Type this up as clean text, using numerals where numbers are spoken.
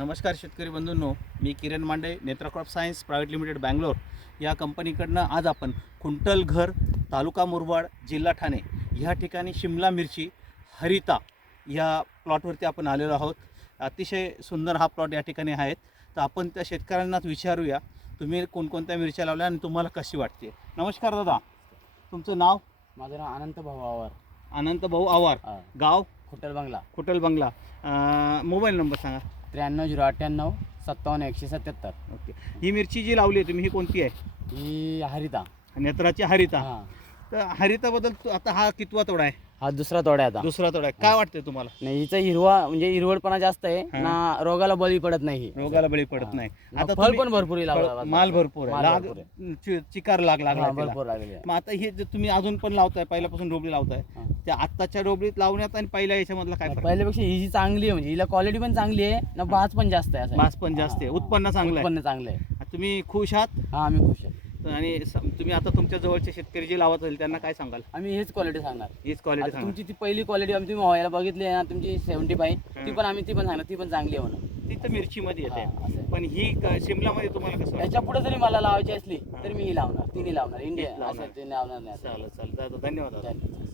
नमस्कार शेतकरी बंधूंनो, मी Kiran Mande, Netra crop science private limited Bangalore या कंपनीकडनं आज आपण कुंटलघर, तालुका मुरबाड, जिल्हा ठाणे ह्या ठिकाणी शिमला मिरची हरिता या प्लॉटवरती आपण आलेलो आहोत. अतिशय सुंदर हा प्लॉट या ठिकाणी आहेत. तर आपण त्या शेतकऱ्यांनाच विचारूया, तुम्ही कोणकोणत्या मिरच्या लावल्या आणि तुम्हाला कशी वाटते. नमस्कार दादा, तुमचं नाव? माझं नाव अनंत भाऊ आवार. अनंत भाऊ आवार, गाव? खुटल बंगला. खुटल बंगला. मोबाईल नंबर सांगा. 93 098 57 177. ओके. ही मिरची जी लावली आहे तुम्ही, ही कोणती आहे? ही हरिता. नेत्राची हरिता. हां, तर हरिताबद्दल आता हा कितवा तोडा आहे? हा दुसरा तोडा आहे आता. दुसरा तोडा आहे. काय वाटतंय तुम्हाला? नाही, हिचा हिरवडपणा जास्त आहे हां. ना, रोगाला बळी पडत नाही ही. रोगाला बळी पडत हां. नाही. आता फळ पण भरपूर माल भरपूर आहे. माल भरपूर आहे. चिकार लागला भरपूर लागलेली आहे. मग आता हे जे तुम्ही अजून पण लावताय, पहिल्यापासून डोबळी लावताय, हां. त्या आत्ताच्या डोबळीत लावण्यात आणि पहिल्या याच्यामधला काय फरक? पहिल्यापेक्षा ही जी चांगली आहे, म्हणजे हिला क्वालिटी पण चांगली आहे ना, भात पण जास्त आहे. असं आहे. मास पण जास्त आहे, हां, उत्पन्न चांगलं आहे. उत्पन्न चांगलं आहे. तुम्ही खुश आहात? हा, आम्ही खुश आहे. आणि तुम्ही आता तुमच्या जवळचे शेतकरी जे लावत असेल त्यांना काय सांगाल? आम्ही हेच क्वालिटी सांगणार. हीच क्वालिटी आता सांगा. तुमची ती पहिली क्वालिटी आम्ही तुम्ही मोबाईलला बघितली आहे ना, तुमची 75 ती पण सांगणार, ती पण चांगली आहे म्हणून. ती तर मिरचीमध्ये येते, हां, असं आहे. पण ही शिमलामध्ये तुम्हाला कसं वाटतं? त्याच्या पुढे जरी मला लावायची असली तर मी ही लावणार, तिन्ही लावणार. तीच इंडिया लावणार. असं ते लावणार नाही. चालेल चालेल दादा, धन्यवाद दादा. धन्यवाद.